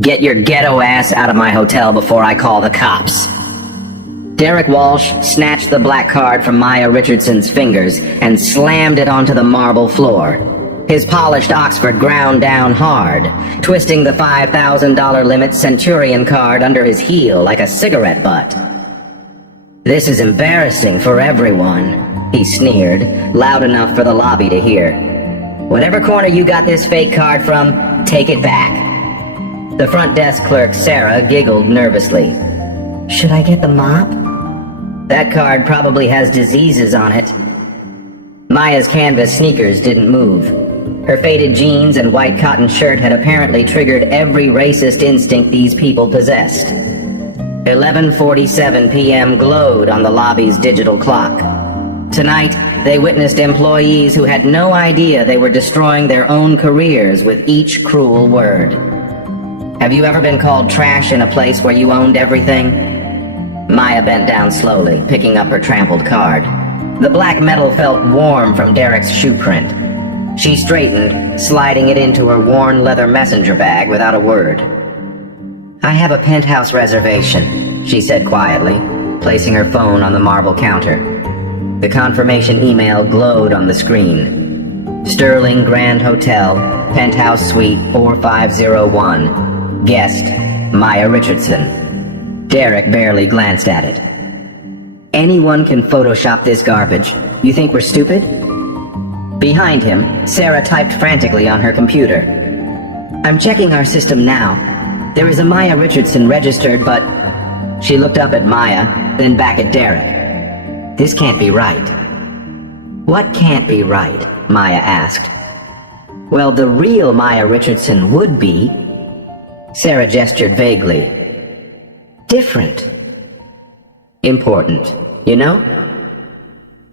Get your ghetto ass out of my hotel before I call the cops. Derek Walsh snatched the black card from Maya Richardson's fingers and slammed it onto the marble floor. His polished Oxford ground down hard, twisting the $5,000 limit Centurion card under his heel like a cigarette butt. "This is embarrassing for everyone," he sneered, loud enough for the lobby to hear. "Whatever corner you got this fake card from, take it back." The front desk clerk, Sarah, giggled nervously. "Should I get the mop?" "That card probably has diseases on it." Maya's canvas sneakers didn't move. Her faded jeans and white cotton shirt had apparently triggered every racist instinct these people possessed. 11:47 p.m. glowed on the lobby's digital clock. Tonight, they witnessed employees who had no idea they were destroying their own careers with each cruel word. Have you ever been called trash in a place where you owned everything? Maya bent down slowly, picking up her trampled card. The black metal felt warm from Derek's shoe print. She straightened, sliding it into her worn leather messenger bag without a word. "I have a penthouse reservation," she said quietly, placing her phone on the marble counter. The confirmation email glowed on the screen. "Sterling Grand Hotel, Penthouse Suite 4501. Guest, Maya Richardson." Derek barely glanced at it. "Anyone can Photoshop this garbage. You think we're stupid?" Behind him, Sarah typed frantically on her computer. "I'm checking our system now. There is a Maya Richardson registered, but..." She looked up at Maya, then back at Derek. "This can't be right." "What can't be right?" Maya asked. "Well, the real Maya Richardson would be..." Sarah gestured vaguely. "Different. Important, you know?"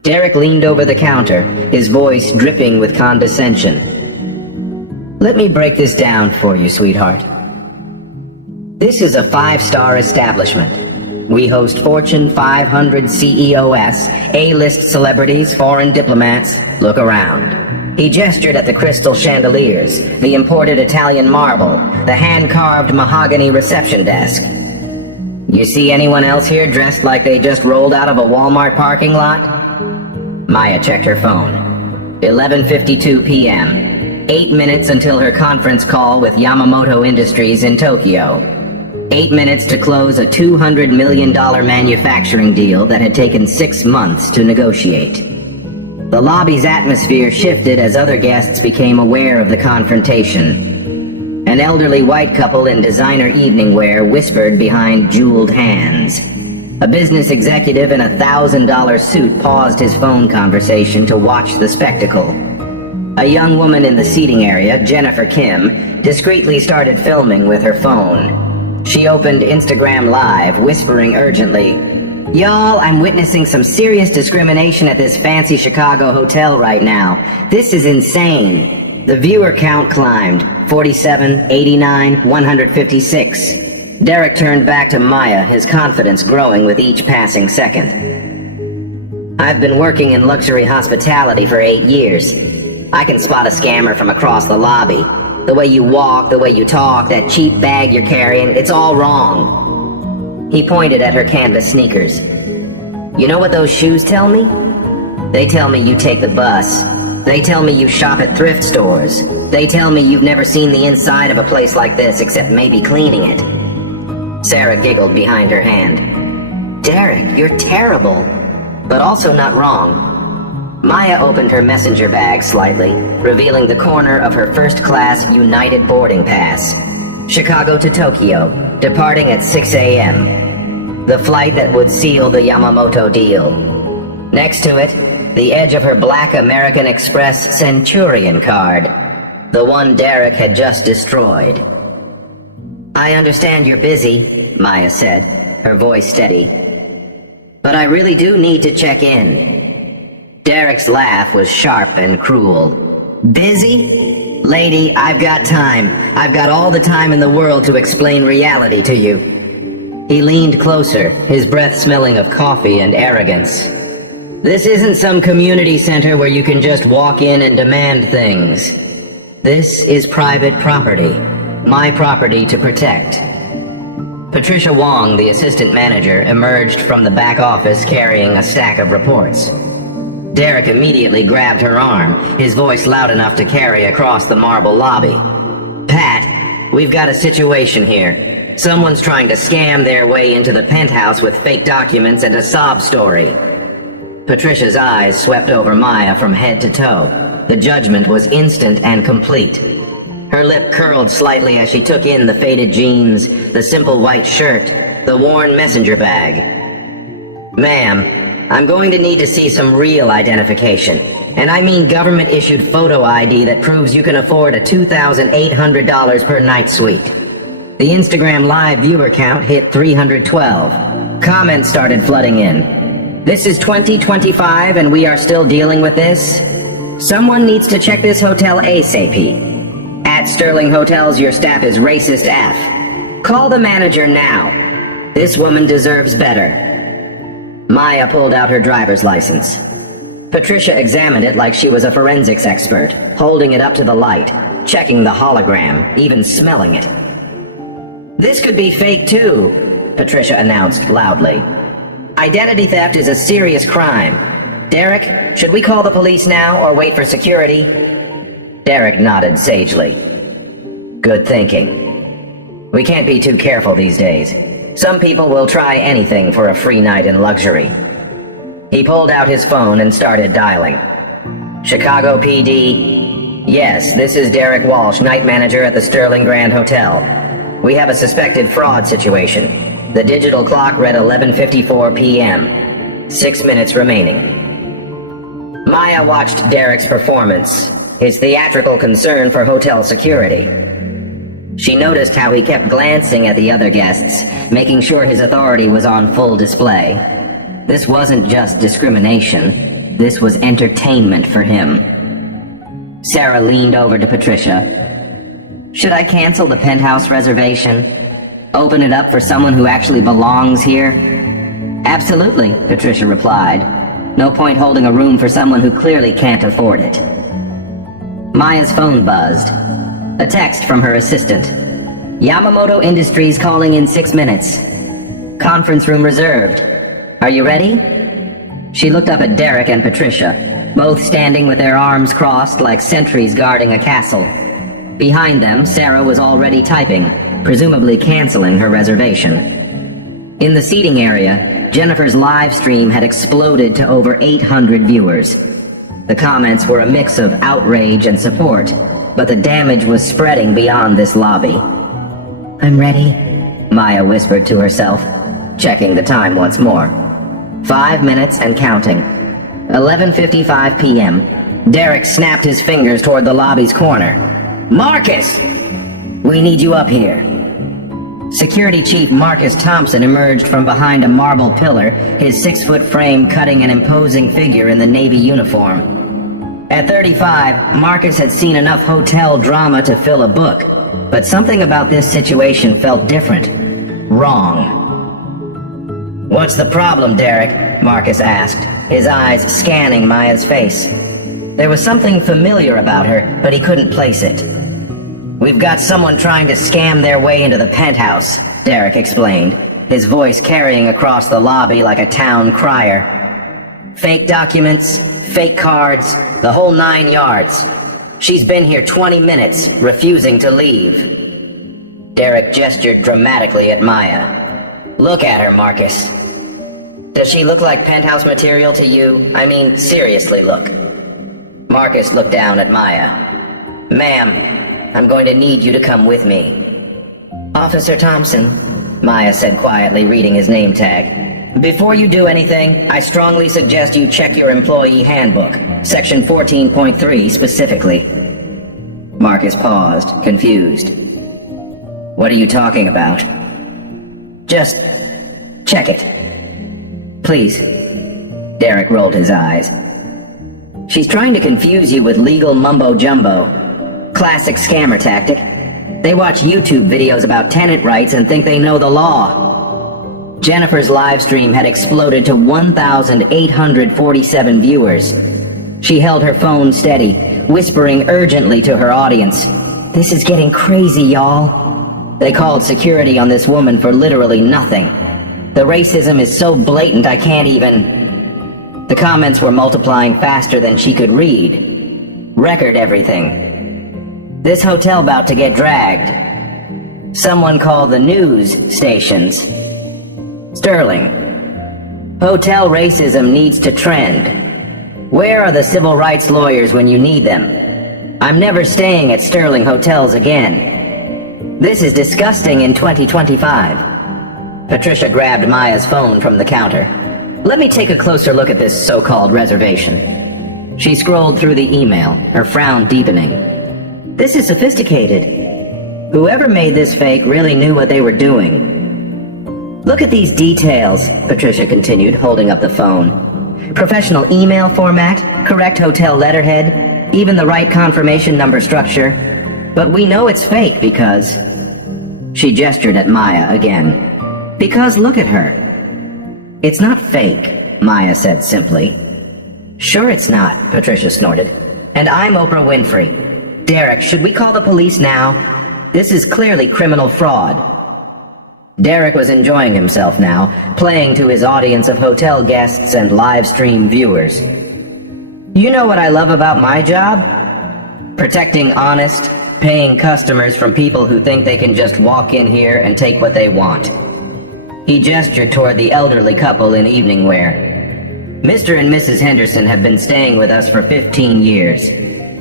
Derek leaned over the counter, his voice dripping with condescension. "Let me break this down for you, sweetheart. This is a 5-star establishment. We host Fortune 500 CEOs, A-list celebrities, foreign diplomats. Look around." He gestured at the crystal chandeliers, the imported Italian marble, the hand-carved mahogany reception desk. "You see anyone else here dressed like they just rolled out of a Walmart parking lot?" Maya checked her phone. 11:52 p.m. 8 minutes until her conference call with Yamamoto Industries in Tokyo. 8 minutes to close a $200 million manufacturing deal that had taken 6 months to negotiate. The lobby's atmosphere shifted as other guests became aware of the confrontation. An elderly white couple in designer evening wear whispered behind jeweled hands. A business executive in a $1,000 suit paused his phone conversation to watch the spectacle. A young woman in the seating area, Jennifer Kim, discreetly started filming with her phone. She opened Instagram Live, whispering urgently, "Y'all, I'm witnessing some serious discrimination at this fancy Chicago hotel right now. This is insane." The viewer count climbed, 47, 89, 156. Derek turned back to Maya, his confidence growing with each passing second. "I've been working in luxury hospitality for 8 years. I can spot a scammer from across the lobby. The way you walk, the way you talk, that cheap bag you're carrying, it's all wrong." He pointed at her canvas sneakers. "You know what those shoes tell me? They tell me you take the bus. They tell me you shop at thrift stores. They tell me you've never seen the inside of a place like this except maybe cleaning it." Sarah giggled behind her hand. "Derek, you're terrible, but also not wrong." Maya opened her messenger bag slightly, revealing the corner of her first-class United boarding pass. Chicago to Tokyo, departing at 6 a.m. The flight that would seal the Yamamoto deal. Next to it, the edge of her black American Express Centurion card, the one Derek had just destroyed. "I understand you're busy," Maya said, her voice steady. "But I really do need to check in." Derek's laugh was sharp and cruel. "Busy? Lady, I've got time. I've got all the time in the world to explain reality to you." He leaned closer, his breath smelling of coffee and arrogance. "This isn't some community center where you can just walk in and demand things. This is private property. My property to protect. Patricia Wong, the assistant manager, emerged from the back office carrying a stack of reports. Derek immediately grabbed her arm, his voice loud enough to carry across the marble lobby. "Pat, we've got a situation here. Someone's trying to scam their way into the penthouse with fake documents and a sob story." Patricia's eyes swept over Maya from head to toe. The judgment was instant and complete. Her lip curled slightly as she took in the faded jeans, the simple white shirt, the worn messenger bag. "Ma'am, I'm going to need to see some real identification. And I mean government-issued photo ID that proves you can afford a $2,800 per night suite." The Instagram Live viewer count hit 312. Comments started flooding in. "This is 2025 and we are still dealing with this? Someone needs to check this hotel ASAP. At Sterling Hotels, your staff is racist F. Call the manager now. This woman deserves better." Maya pulled out her driver's license. Patricia examined it like she was a forensics expert, holding it up to the light, checking the hologram, even smelling it. "This could be fake too," Patricia announced loudly. "Identity theft is a serious crime. Derek, should we call the police now or wait for security?" Derek nodded sagely. "Good thinking. We can't be too careful these days. Some people will try anything for a free night in luxury." He pulled out his phone and started dialing. "Chicago PD. Yes, this is Derek Walsh, night manager at the Sterling Grand Hotel. We have a suspected fraud situation. The digital clock read 11:54 p.m. 6 minutes remaining." Maya watched Derek's performance, his theatrical concern for hotel security. She noticed how he kept glancing at the other guests, making sure his authority was on full display. This wasn't just discrimination. This was entertainment for him. Sarah leaned over to Patricia. "Should I cancel the penthouse reservation? Open it up for someone who actually belongs here?" "Absolutely," Patricia replied. "No point holding a room for someone who clearly can't afford it." Maya's phone buzzed. A text from her assistant. "Yamamoto Industries calling in 6 minutes. Conference room reserved. Are you ready?" She looked up at Derek and Patricia, both standing with their arms crossed like sentries guarding a castle. Behind them, Sarah was already typing, presumably canceling her reservation. In the seating area, Jennifer's live stream had exploded to over 800 viewers. The comments were a mix of outrage and support, but the damage was spreading beyond this lobby. "I'm ready," Maya whispered to herself, checking the time once more. 5 minutes and counting. 11:55 p.m. Derek snapped his fingers toward the lobby's corner. "Marcus! We need you up here." Security Chief Marcus Thompson emerged from behind a marble pillar, his 6-foot frame cutting an imposing figure in the Navy uniform. At 35, Marcus had seen enough hotel drama to fill a book, but something about this situation felt different. Wrong. "What's the problem, Derek?" Marcus asked, his eyes scanning Maya's face. There was something familiar about her, but he couldn't place it. "We've got someone trying to scam their way into the penthouse," Derek explained, his voice carrying across the lobby like a town crier. "Fake documents, fake cards, the whole 9 yards. She's been here 20 minutes, refusing to leave." Derek gestured dramatically at Maya. "Look at her, Marcus. Does she look like penthouse material to you? I mean, seriously, look." Marcus looked down at Maya. "Ma'am, I'm going to need you to come with me." "Officer Thompson," Maya said quietly, reading his name tag. "Before you do anything, I strongly suggest you check your employee handbook, section 14.3 specifically." Marcus paused, confused. "What are you talking about?" "Just check it. Please." Derek rolled his eyes. "She's trying to confuse you with legal mumbo-jumbo. Classic scammer tactic. They watch YouTube videos about tenant rights and think they know the law." Jennifer's live stream had exploded to 1,847 viewers. She held her phone steady, whispering urgently to her audience. This is getting crazy, y'all. They called security on this woman for literally nothing. The racism is so blatant I can't even... The comments were multiplying faster than she could read. Record everything. This hotel about to get dragged. Someone call the news stations. Sterling. Hotel racism needs to trend. Where are the civil rights lawyers when you need them? I'm never staying at Sterling hotels again. This is disgusting in 2025. Patricia grabbed Maya's phone from the counter. Let me take a closer look at this so-called reservation. She scrolled through the email, her frown deepening. This is sophisticated. Whoever made this fake really knew what they were doing. Look at these details, Patricia continued, holding up the phone. Professional email format, correct hotel letterhead, even the right confirmation number structure. But we know it's fake because... She gestured at Maya again. Because look at her. It's not fake, Maya said simply. Sure it's not, Patricia snorted. And I'm Oprah Winfrey. Derek, should we call the police now? This is clearly criminal fraud. Derek was enjoying himself now, playing to his audience of hotel guests and live stream viewers. You know what I love about my job? Protecting honest, paying customers from people who think they can just walk in here and take what they want. He gestured toward the elderly couple in evening wear. Mr. and Mrs. Henderson have been staying with us for 15 years.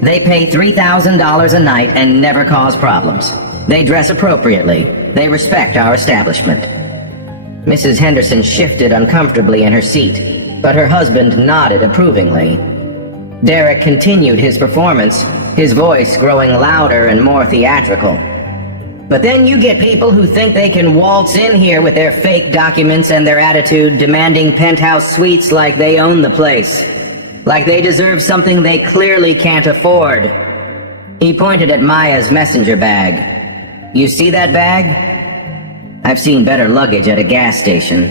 They pay $3,000 a night and never cause problems. They dress appropriately. They respect our establishment. Mrs. Henderson shifted uncomfortably in her seat, but her husband nodded approvingly. Derek continued his performance, his voice growing louder and more theatrical. But then you get people who think they can waltz in here with their fake documents and their attitude, demanding penthouse suites like they own the place. Like they deserve something they clearly can't afford. He pointed at Maya's messenger bag. You see that bag? I've seen better luggage at a gas station.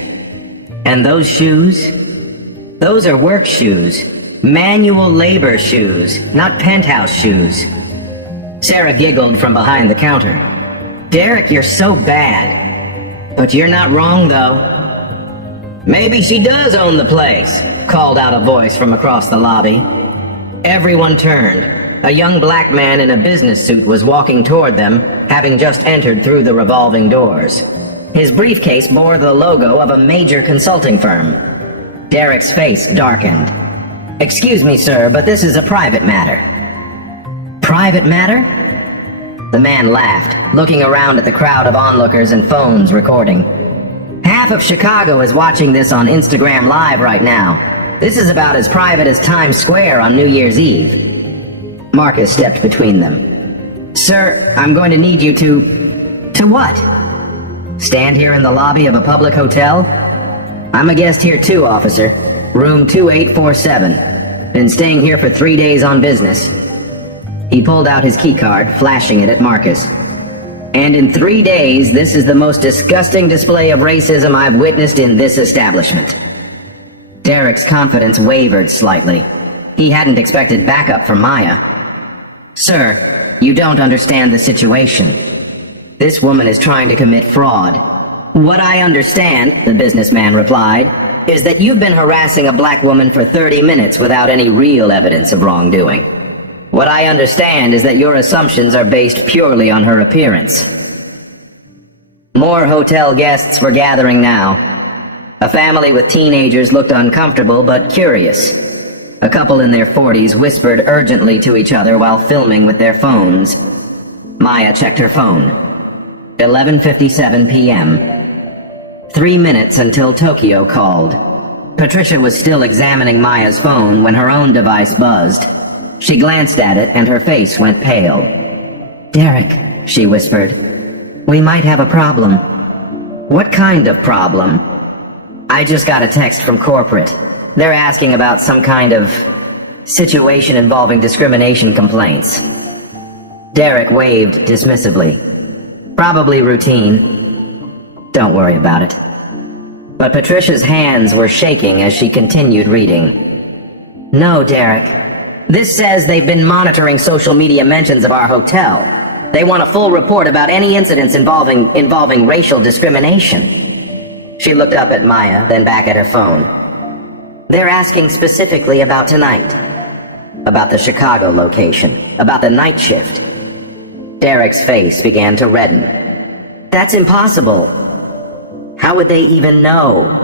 And those shoes? Those are work shoes. Manual labor shoes, not penthouse shoes. Sarah giggled from behind the counter. Derek, you're so bad. But you're not wrong, though. Maybe she does own the place, called out a voice from across the lobby. Everyone turned. A young black man in a business suit was walking toward them, having just entered through the revolving doors. His briefcase bore the logo of a major consulting firm. Derek's face darkened. Excuse me, sir, but this is a private matter. Private matter? The man laughed, looking around at the crowd of onlookers and phones recording. Half of Chicago is watching this on Instagram Live right now. This is about as private as Times Square on New Year's Eve. Marcus stepped between them. Sir, I'm going to need you to... To what? Stand here in the lobby of a public hotel? I'm a guest here too, officer. Room 2847. Been staying here for 3 days on business. He pulled out his keycard, flashing it at Marcus. And in 3 days, this is the most disgusting display of racism I've witnessed in this establishment. Derek's confidence wavered slightly. He hadn't expected backup from Maya. Sir, you don't understand the situation. This woman is trying to commit fraud. What I understand, the businessman replied, is that you've been harassing a black woman for 30 minutes without any real evidence of wrongdoing. What I understand is that your assumptions are based purely on her appearance. More hotel guests were gathering now. A family with teenagers looked uncomfortable but curious. A couple in their 40s whispered urgently to each other while filming with their phones. Maya checked her phone. 11:57 p.m. 3 minutes until Tokyo called. Patricia was still examining Maya's phone when her own device buzzed. She glanced at it and her face went pale. Derek, she whispered, we might have a problem. What kind of problem? I just got a text from corporate. They're asking about some kind of situation involving discrimination complaints. Derek waved dismissively. Probably routine. Don't worry about it. But Patricia's hands were shaking as she continued reading. No, Derek. This says they've been monitoring social media mentions of our hotel. They want a full report about any incidents involving racial discrimination. She looked up at Maya, then back at her phone. They're asking specifically about tonight. About the Chicago location. About the night shift. Derek's face began to redden. That's impossible. How would they even know?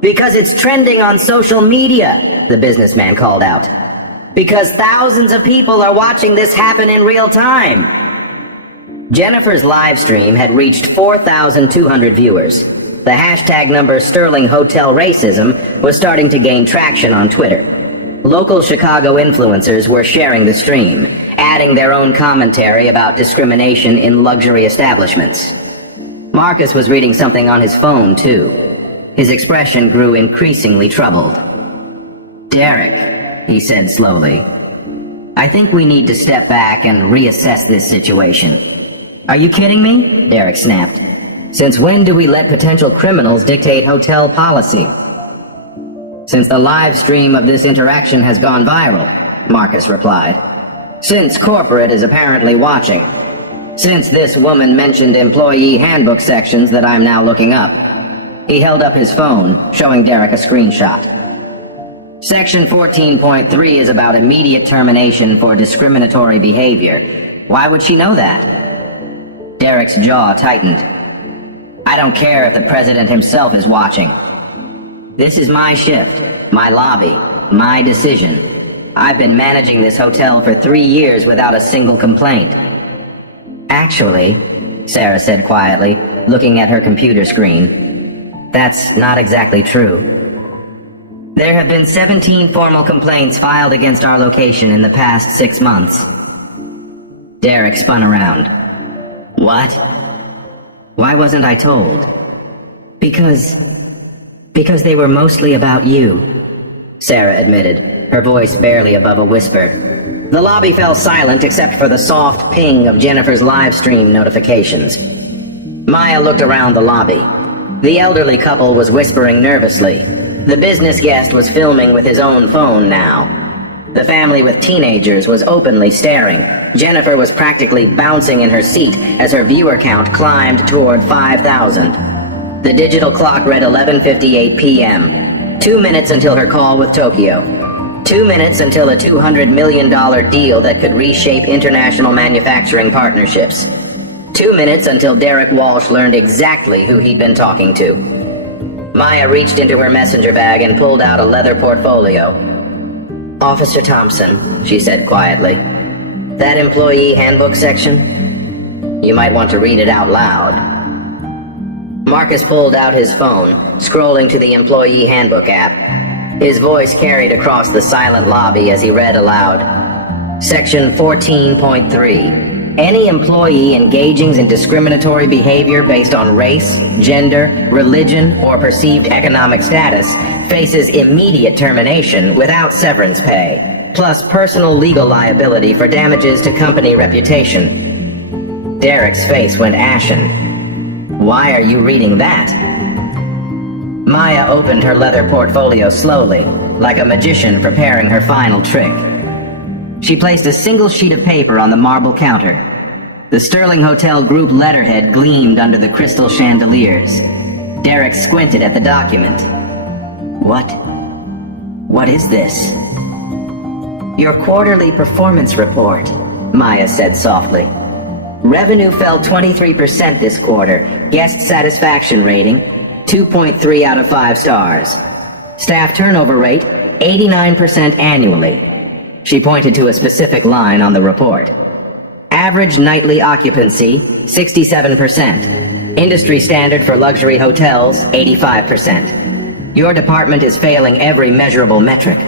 Because it's trending on social media, the businessman called out. Because thousands of people are watching this happen in real time. Jennifer's live stream had reached 4,200 viewers. The hashtag number Sterling Hotel Racism was starting to gain traction on Twitter. Local Chicago influencers were sharing the stream, adding their own commentary about discrimination in luxury establishments. Marcus was reading something on his phone, too. His expression grew increasingly troubled. "Derek," he said slowly, "I think we need to step back and reassess this situation." "Are you kidding me?" Derek snapped. "Since when do we let potential criminals dictate hotel policy?" "Since the live stream of this interaction has gone viral," Marcus replied. "Since corporate is apparently watching. Since this woman mentioned employee handbook sections that I'm now looking up." He held up his phone, showing Derek a screenshot. "Section 14.3 is about immediate termination for discriminatory behavior. Why would she know that?" Derek's jaw tightened. "I don't care if the president himself is watching. This is my shift, my lobby, my decision. I've been managing this hotel for 3 years without a single complaint." "Actually," Sarah said quietly, looking at her computer screen, "that's not exactly true. There have been 17 formal complaints filed against our location in the past 6 months." Derek spun around. "What? Why wasn't I told?" Because they were mostly about you," Sarah admitted, her voice barely above a whisper. The lobby fell silent except for the soft ping of Jennifer's live stream notifications. Maya looked around the lobby. The elderly couple was whispering nervously. The business guest was filming with his own phone now. The family with teenagers was openly staring. Jennifer was practically bouncing in her seat as her viewer count climbed toward 5,000. The digital clock read 11:58 p.m. 2 minutes until her call with Tokyo. 2 minutes until a $200 million deal that could reshape international manufacturing partnerships. 2 minutes until Derek Walsh learned exactly who he'd been talking to. Maya reached into her messenger bag and pulled out a leather portfolio. "Officer Thompson," she said quietly, "that employee handbook section? You might want to read it out loud." Marcus pulled out his phone, scrolling to the employee handbook app. His voice carried across the silent lobby as he read aloud. Section 14.3. Any employee engaging in discriminatory behavior based on race, gender, religion, or perceived economic status faces immediate termination without severance pay, plus personal legal liability for damages to company reputation. Derek's face went ashen. "Why are you reading that?" Maya opened her leather portfolio slowly, like a magician preparing her final trick. She placed a single sheet of paper on the marble counter. The Sterling Hotel Group letterhead gleamed under the crystal chandeliers. Derek squinted at the document. What is this?" "Your quarterly performance report," Maya said softly. "Revenue fell 23% this quarter. Guest satisfaction rating, 2.3 out of 5 stars. Staff turnover rate, 89% annually." She pointed to a specific line on the report. "Average nightly occupancy, 67%. Industry standard for luxury hotels, 85%. Your department is failing every measurable metric."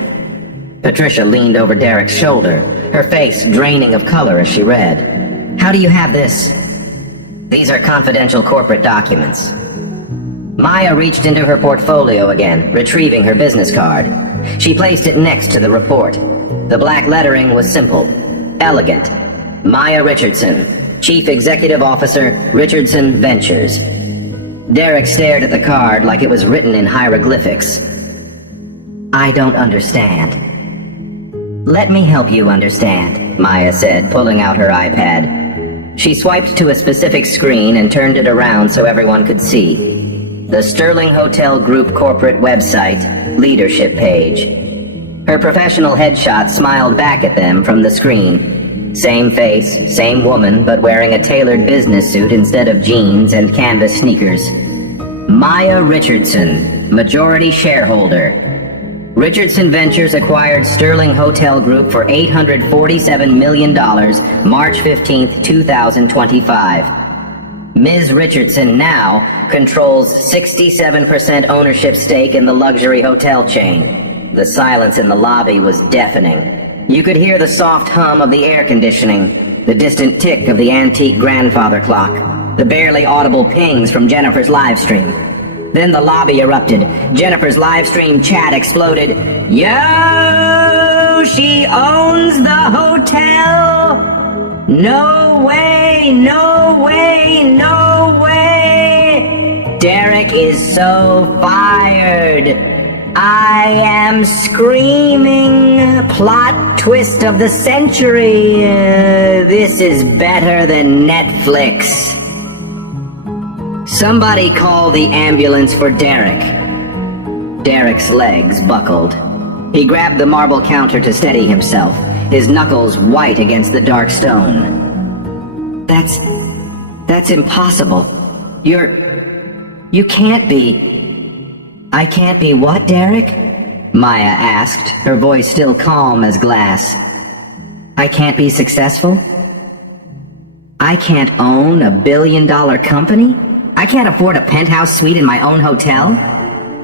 Patricia leaned over Derek's shoulder, her face draining of color as she read. "How do you have this?" "These are confidential corporate documents." Maya reached into her portfolio again, retrieving her business card. She placed it next to the report. The black lettering was simple, elegant. Maya Richardson, Chief Executive Officer, Richardson Ventures. Derek stared at the card like it was written in hieroglyphics. "I don't understand." "Let me help you understand," Maya said, pulling out her iPad. She swiped to a specific screen and turned it around so everyone could see. The Sterling Hotel Group corporate website, leadership page. Her professional headshot smiled back at them from the screen. Same face, same woman, but wearing a tailored business suit instead of jeans and canvas sneakers. Maya Richardson, majority shareholder. Richardson Ventures acquired Sterling Hotel Group for $847 million, March 15, 2025. Ms. Richardson now controls 67% ownership stake in the luxury hotel chain. The silence in the lobby was deafening. You could hear the soft hum of the air conditioning, the distant tick of the antique grandfather clock, the barely audible pings from Jennifer's live stream. Then the lobby erupted. Jennifer's live stream chat exploded. Yo! She owns the hotel! No way! No way! No way! Derek is so fired! I am screaming! Plot twist of the century! This is better than Netflix. Somebody call the ambulance for Derek. Derek's legs buckled. He grabbed the marble counter to steady himself, his knuckles white against the dark stone. That's impossible. You can't be... I can't be what, Derek? Maya asked, her voice still calm as glass. I can't be successful? I can't own a billion-dollar company? I can't afford a penthouse suite in my own hotel?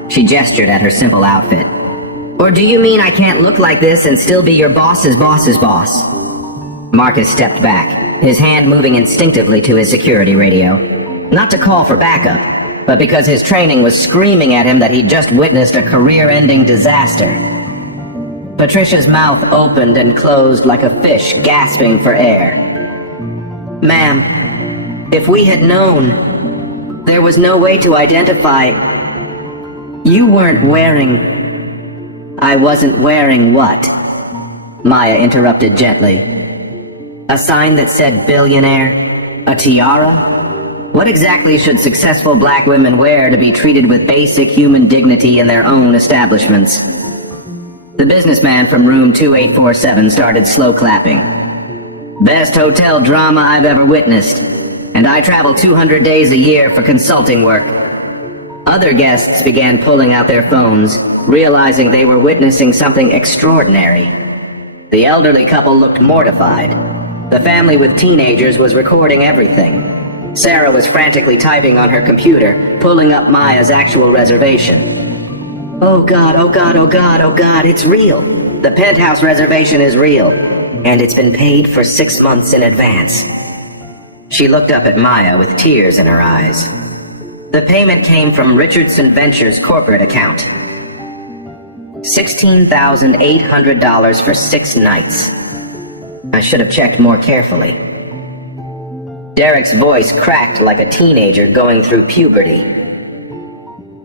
She gestured at her simple outfit. Or do you mean I can't look like this and still be your boss's boss's boss? Marcus stepped back, his hand moving instinctively to his security radio. Not to call for backup, but because his training was screaming at him that he'd just witnessed a career-ending disaster. Patricia's mouth opened and closed like a fish gasping for air. Ma'am, if we had known... There was no way to identify... You weren't wearing... I wasn't wearing what? Maya interrupted gently. A sign that said billionaire? A tiara? What exactly should successful black women wear to be treated with basic human dignity in their own establishments? The businessman from room 2847 started slow clapping. Best hotel drama I've ever witnessed. And I travel 200 days a year for consulting work. Other guests began pulling out their phones, realizing they were witnessing something extraordinary. The elderly couple looked mortified. The family with teenagers was recording everything. Sarah was frantically typing on her computer, pulling up Maya's actual reservation. Oh God, oh God, oh God, oh God, it's real. The penthouse reservation is real. And it's been paid for 6 months in advance. She looked up at Maya with tears in her eyes. The payment came from Richardson Ventures' corporate account. $16,800 for 6 nights. I should have checked more carefully. Derek's voice cracked like a teenager going through puberty.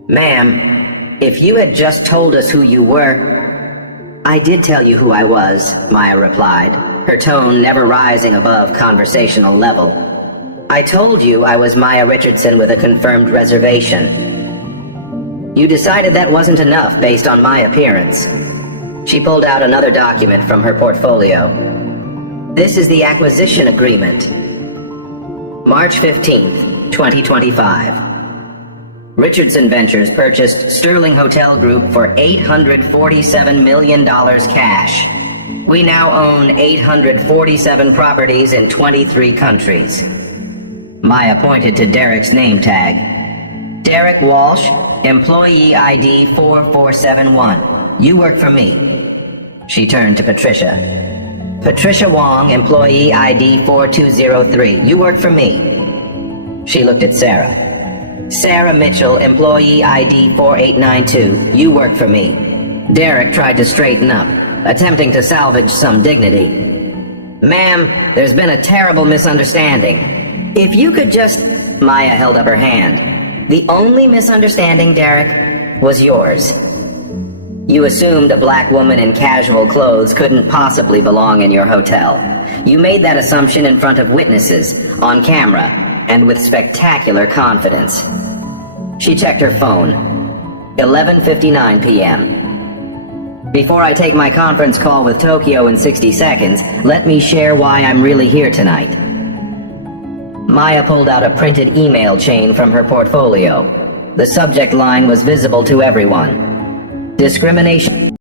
Ma'am, if you had just told us who you were... I did tell you who I was, Maya replied, her tone never rising above conversational level. I told you I was Maya Richardson with a confirmed reservation. You decided that wasn't enough based on my appearance. She pulled out another document from her portfolio. This is the acquisition agreement. March 15th, 2025. Richardson Ventures purchased Sterling Hotel Group for $847 million cash. We now own 847 properties in 23 countries. Maya pointed to Derek's name tag. Derek Walsh, employee ID 4471. You work for me. She turned to Patricia. Patricia Wong, employee ID 4203. You work for me. She looked at Sarah. Sarah Mitchell, employee ID 4892. You work for me. Derek tried to straighten up, attempting to salvage some dignity. Ma'am, there's been a terrible misunderstanding. If you could just... Maya held up her hand. The only misunderstanding, Derek, was yours. You assumed a black woman in casual clothes couldn't possibly belong in your hotel. You made that assumption in front of witnesses, on camera, and with spectacular confidence. She checked her phone. 11:59 p.m. Before I take my conference call with Tokyo in 60 seconds, let me share why I'm really here tonight. Maya pulled out a printed email chain from her portfolio. The subject line was visible to everyone. Discrimination